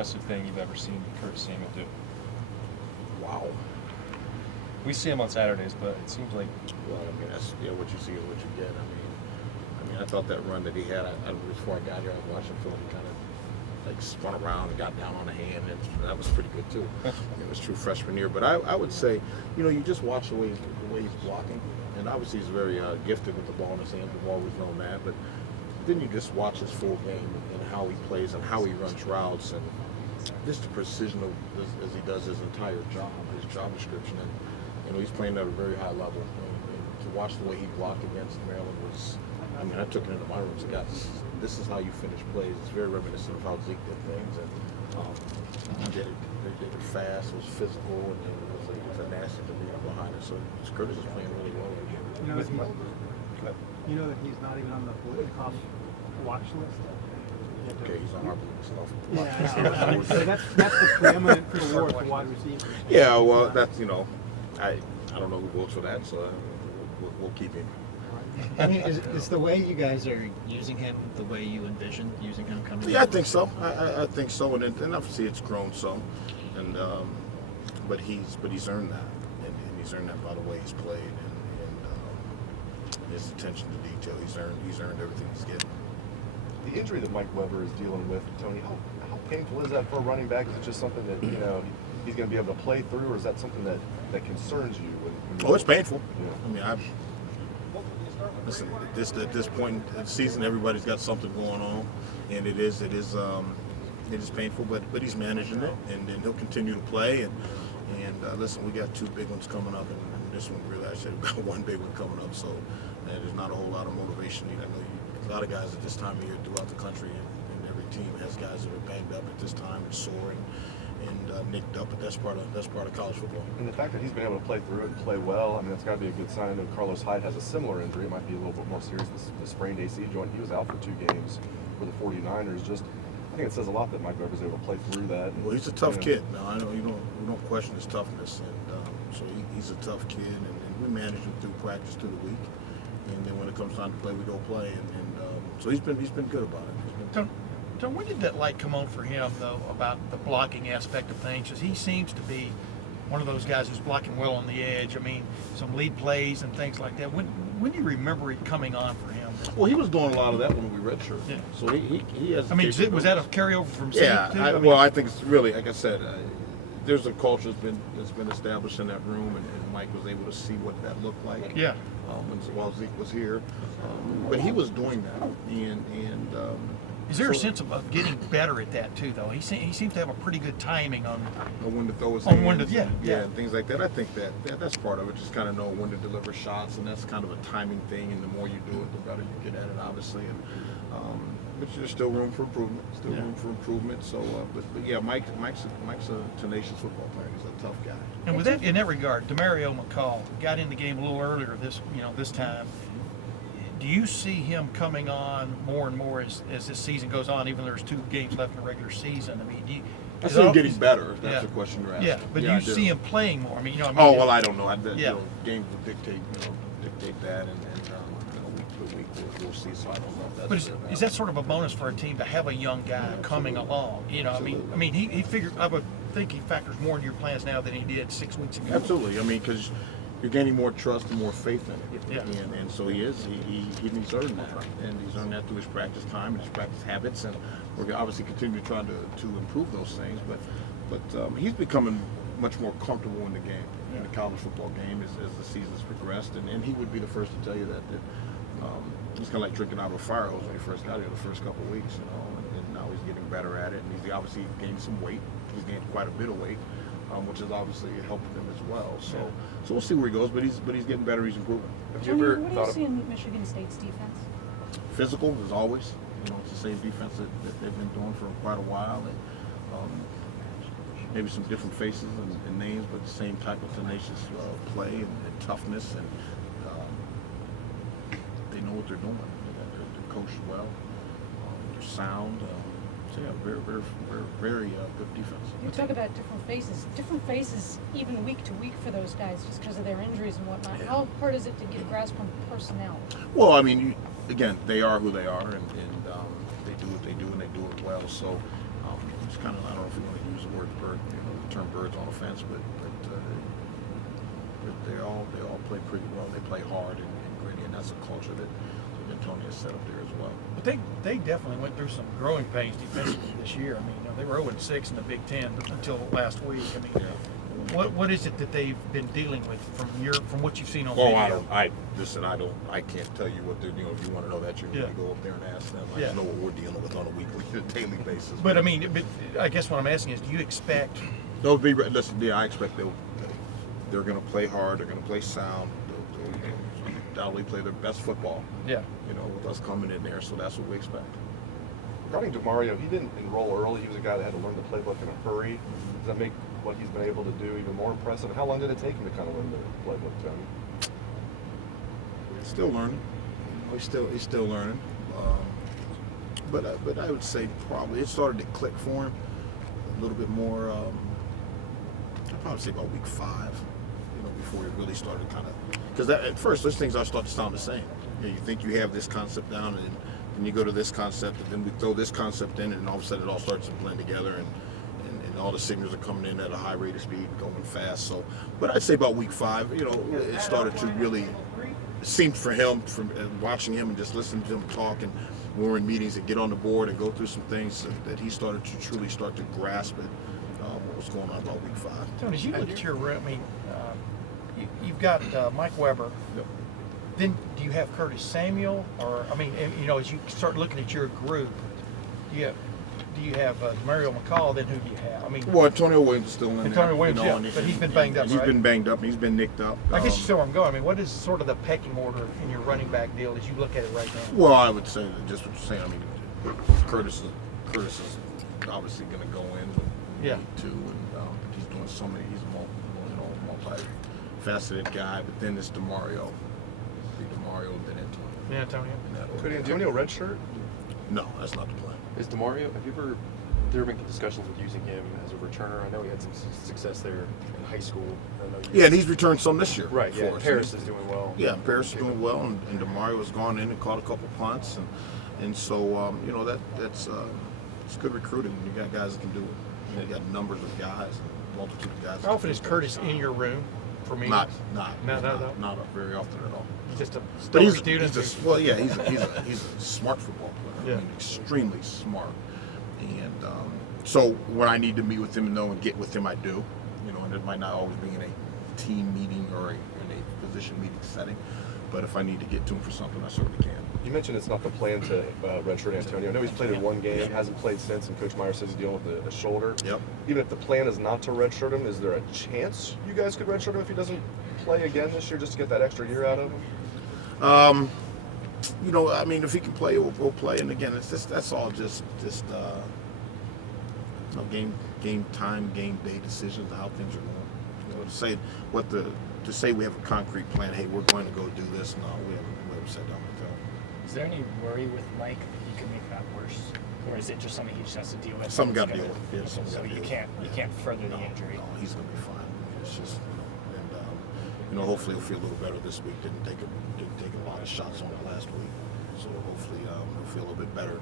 impressive thing you've ever seen Curtis Samuel do? Wow. We see him on Saturdays, but it seems like Well, I mean, that's what you see is what you get. I mean, I thought that run that he had. Before I got here, I was watching film. He kind of like spun around and got down on a hand, and that was pretty good too. It was true freshman year. But I would say, you just watch the way he's blocking, and obviously he's very gifted with the ball in his hands. We've always known that, but then you just watch his full game and how he plays and how he runs routes and just the precision of as he does his entire job, his job description. And he's playing at a very high level. And to watch the way he blocked against Maryland was, I mean, I took it into my room and said, God, this is how you finish plays. It's very reminiscent of how Zeke did things. And he did it fast, it was physical, and it was a nasty demeanor behind it. So Curtis is playing really well. You know that he's not even on the Blackhawks watch list. Okay, he's on our stuff. Yeah, so that's the preeminent reward for wide receiver. Yeah, well, that's I don't know who votes for that, so we'll keep him. I mean, is the way you guys are using him the way you envisioned using him coming? Yeah, I think so. I think so, and obviously it's grown some, and but he's earned that, and he's earned that by the way he's played and his attention to detail. He's earned everything he's getting. The injury that Mike Weber is dealing with, Tony, how painful is that for a running back? Is it just something that he's going to be able to play through, or is that something that concerns you? Oh, it's painful. Yeah. I mean, listen. At this point in the season, everybody's got something going on, and it is painful. But he's managing it, and he'll continue to play. And listen, we got two big ones coming up, and this one really I said we've got one big one coming up. So there's not a whole lot of motivation. I know a lot of guys at this time of year throughout the country, and every team has guys that are banged up at this time and sore and nicked up. But that's part of college football. And the fact that he's been able to play through it and play well, I mean, that's got to be a good sign. I know Carlos Hyde has a similar injury. It might be a little bit more serious, the sprained AC joint. He was out for 2 games for the 49ers. I think it says a lot that Mike Weber's able to play through that. Well, he's a tough kid. Now, I know we don't question his toughness, and so he's a tough kid, and we manage him through practice through the week, and then when it comes time to play, we go play, and so he's been good about it. Tom, when did that light come on for him, though, about the blocking aspect of things? Because he seems to be one of those guys who's blocking well on the edge. I mean, some lead plays and things like that. When do you remember it coming on for him? Well, he was doing a lot of that when we redshirted. Yeah. So he has. I mean, was that a carryover from Zeke, Yeah. too? I think it's really, like I said, there's a culture that's been established in that room, and Mike was able to see what that looked like. Yeah. While Zeke was here, but he was doing that, and is there a sense of getting better at that too, though? He seems to have a pretty good timing on when to throw his on hands, when to and things like that. I think that's part of it. Just kind of know when to deliver shots, and that's kind of a timing thing. And the more you do it, the better you get at it, obviously. And but there's still room for improvement. So, but yeah, Mike's a tenacious football player. He's a tough guy. And with that, in that regard, Demario McCall got in the game a little earlier this time. Do you see him coming on more and more as this season goes on, even though there's 2 games left in the regular season? I mean, I see him getting better, if that's the question you're asking. Yeah, but do you see him playing more? I mean, Oh, well, I don't know. Games will dictate that, and week to week we'll see. So I don't know if that's. But is that sort of a bonus for a team to have a young guy coming along? I mean, he figured. I would think he factors more into your plans now than he did 6 weeks ago. Absolutely. I mean, because you're gaining more trust and more faith in it. Yeah. And so he's earned that, and he's earned that through his practice time and his practice habits, and we're obviously continue to try to improve those things. But he's becoming much more comfortable in the game, in the college football game, as the season's progressed, and he would be the first to tell you that it's kind of like drinking out of a fire hose when he first got here the first couple of weeks, and now he's getting better at it, and he's obviously gained some weight. He's gained quite a bit of weight. Which is obviously helping him as well. So we'll see where he goes, but he's getting better. He's improving. Tony, what do you see in Michigan State's defense? Physical as always. It's the same defense that they've been doing for quite a while. And, maybe some different faces and names, but the same type of tenacious play and toughness, and they know what they're doing. They're coached well. They're sound. So yeah, very, very, very, very good defense. You talk about different faces even week to week for those guys just because of their injuries and whatnot. Yeah. How hard is it to get a grasp on personnel? Well, I mean, again, they are who they are, and they do what they do, and they do it well. So it's kind of, I don't know if you want to use the word bird, the term birds on offense, but they all play pretty well. They play hard and gritty, and that's a culture that Antonio set up there as well. But they definitely went through some growing pains defensively this year. I mean, they were 0-6 in the Big Ten until last week. I mean, what is it that they've been dealing with from what you've seen on video? I can't tell you what they're doing. If you want to know that, you're going to go up there and ask them. I just know what we're dealing with on a weekly, daily basis. But I mean, I guess what I'm asking is, do you expect? Listen, I expect they're going to play hard. They're going to play sound. They'll undoubtedly play their best football. Yeah. With us coming in there, so that's what we expect. Regarding DeMario, he didn't enroll early. He was a guy that had to learn the playbook in a hurry. Does that make what he's been able to do even more impressive? And how long did it take him to kind of learn the playbook, Tony? Still learning. He's still learning. But I would say probably it started to click for him a little bit more. I'd probably say about week 5. Before it really started kind of, because at first those things are start to sound the same. You think you have this concept down, and then you go to this concept, and then we throw this concept in, and all of a sudden it all starts to blend together, and all the signals are coming in at a high rate of speed, going fast. So, but I'd say about week 5, it started to really, it seemed for him, from watching him and just listening to him talk, and when we're in meetings and get on the board and go through some things, that he started to truly start to grasp it, what was going on about week 5. Tony, as you look at your room, I mean, you've got Mike Weber. Yep. Then do you have Curtis Samuel, or I mean, as you start looking at your group, do you have Mario McCall? Then who do you have? I mean, well, Antonio Williams is still in there. Antonio Williams, but he's been banged up. He's right? been banged up. He's been nicked up. I guess you see where I'm going. I mean, what is sort of the pecking order in your running back deal as you look at it right now? Well, I would say that just what you're saying. I mean, Curtis is obviously going to go in. Yeah. Too, and he's doing so many. He's a multi-faceted guy. But then it's DeMario. DeMario, then Antonio. Yeah, Antonio. Could Antonio redshirt? No, that's not the plan. Is DeMario, there have been discussions with using him as a returner? I know he had some success there in high school. Yeah, and he's returned some this year. Right, yeah. For us. Paris is doing well. Yeah, Paris is doing well, and DeMario has gone in and caught a couple punts, and so that's it's good recruiting when you got guys that can do it. You got numbers of guys, multitude of guys. How often is Curtis in your room for me? Not very often at all. Just a But stellar student. he's a smart football player. Yeah. I mean, extremely smart. And so when I need to meet with him and get with him, I do. And it might not always be in a team meeting or in a position meeting setting. But if I need to get to him for something, I certainly can. You mentioned it's not the plan to redshirt Antonio. I know he's played in one game, hasn't played since, and Coach Meyer says he's dealing with the shoulder. Yep. Even if the plan is not to redshirt him, is there a chance you guys could redshirt him if he doesn't play again this year, just to get that extra year out of him? I mean, if he can play, we'll play. And again, that's all just game time, game day decisions of how things are going. To say we have a concrete plan. Hey, we're going to go do this. No, we haven't sat down with them. Is there any worry with Mike that he could make that worse, or is it just something he just has to deal with? Something got to deal with. Yeah, So you can't further the injury. No, he's going to be fine. It's just, and hopefully he'll feel a little better this week. Didn't take a lot of shots on it last week, so hopefully he'll feel a little bit better.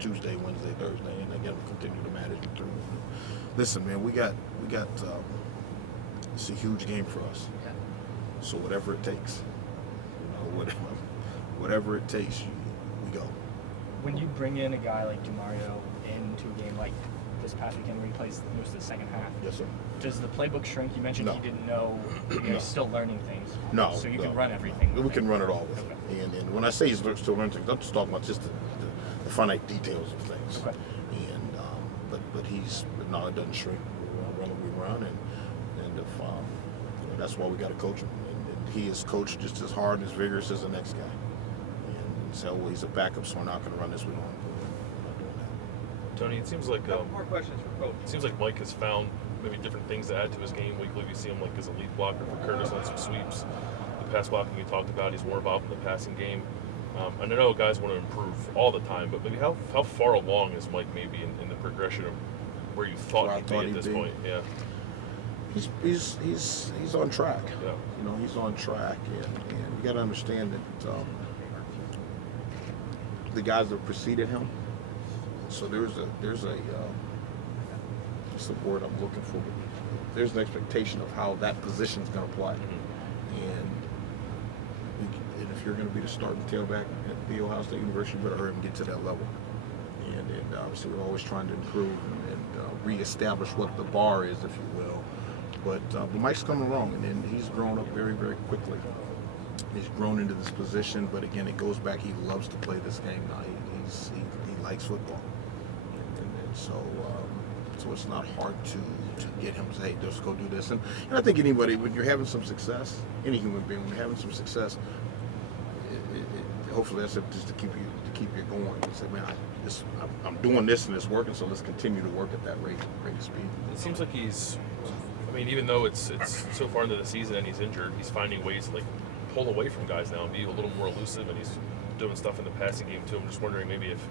Tuesday, Wednesday, Thursday, and again we'll continue to manage him through. Listen, man, we got. It's a huge game for us. Yeah. So whatever it takes, whatever it takes, we go. When you bring in a guy like DeMario into a game like this past weekend where he plays most of the second half, Yes, sir. does the playbook shrink? You mentioned No. he didn't know. He's still learning things. No. So you no. can run everything. We can run it all with him. Okay. And when I say he's still learning things, I'm just talking about just the finite details of things. Okay. And but it doesn't shrink. We run, and if that's why we got to coach him. And he is coached just as hard and as vigorous as the next guy. And so he's a backup, so we're not going to run this. We're not doing that. Tony, it seems like More questions for Coach. it seems like Mike has found maybe different things to add to his game weekly. We see him like as a lead blocker for Curtis on some sweeps. The pass blocking you talked about, he's more involved in the passing game. And I know guys want to improve all the time, but maybe how far along is Mike maybe in the progression of where you thought he'd be at this point? Yeah. He's on track. Yeah. He's on track, and you got to understand that the guys that preceded him So there's a what's the word I'm looking for? There's an expectation of how that position is going to play, and if you're going to be the starting tailback at the Ohio State University, you better hurry and get to that level. And obviously we're always trying to improve and reestablish what the bar is, if you will. But Mike's coming along, and he's grown up very, very quickly. He's grown into this position, but again, it goes back. He loves to play this game now. He likes football, and so it's not hard to get him to say, hey, just go do this. And I think anybody, when you're having some success, any human being, when you're having some success, hopefully that's just to keep you going. You say, man, I'm doing this and it's working, so let's continue to work at that rate of speed. It seems like he's, I mean, even though it's so far into the season and he's injured, he's finding ways to like pull away from guys now and be a little more elusive, and he's doing stuff in the passing game too. I'm just wondering maybe if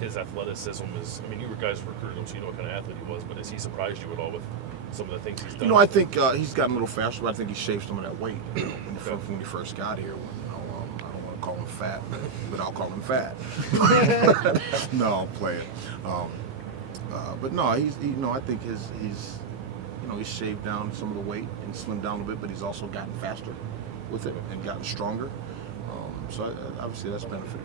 his athleticism is, I mean, you guys recruited him, so you know what kind of athlete he was, but has he surprised you at all with some of the things he's done? I think he's gotten a little faster, but I think he shaved some of that weight when he first got here. I don't want to call him fat, but I'll call him fat. No, I'm playing. But no, I think he's shaved down some of the weight and slimmed down a bit, but he's also gotten faster with it and gotten stronger. So obviously that's benefited.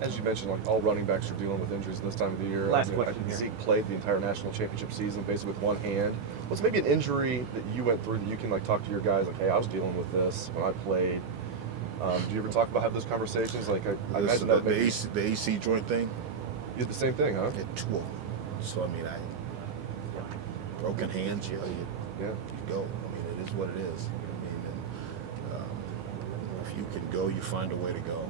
As you mentioned, like all running backs are dealing with injuries this time of the year. Last I question think here. Zeke played the entire national championship season basically with one hand. What's maybe an injury that you went through that you can like talk to your guys like, hey, I was dealing with this when I played. Do you ever talk about have those conversations? Like I imagine that maybe the AC joint thing. you did the same thing, huh? I had 2 of them. So I mean, broken hands. You go. I mean, it is what it is. I mean, and, if you can go, you find a way to go.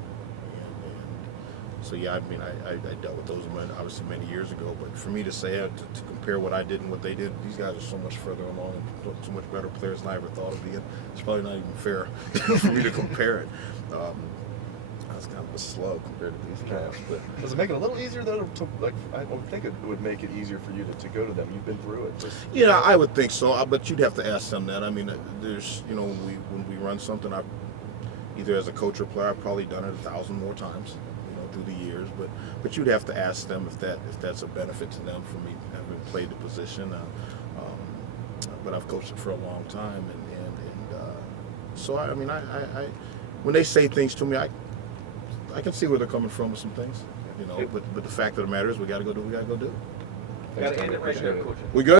So yeah, I mean, I dealt with those obviously many years ago. But for me to say to compare what I did and what they did, these guys are so much further along and so much better players than I ever thought of being. It's probably not even fair for me to compare it. I was kind of a slug compared to these guys. But Does it make it a little easier though to like? I would think it would make it easier for you to go to them. You've been through it. yeah, I would think so. But you'd have to ask them that. I mean, there's when we run something, either as a coach or player, I've probably done it 1,000 more times. Through the years, but you'd have to ask them if that's a benefit to them for me having played the position. But I've coached it for a long time, and so I mean, I when they say things to me, I can see where they're coming from with some things, But the fact of the matter is, we got to go do what we got to go do. Got to end it right there, Coach. We good?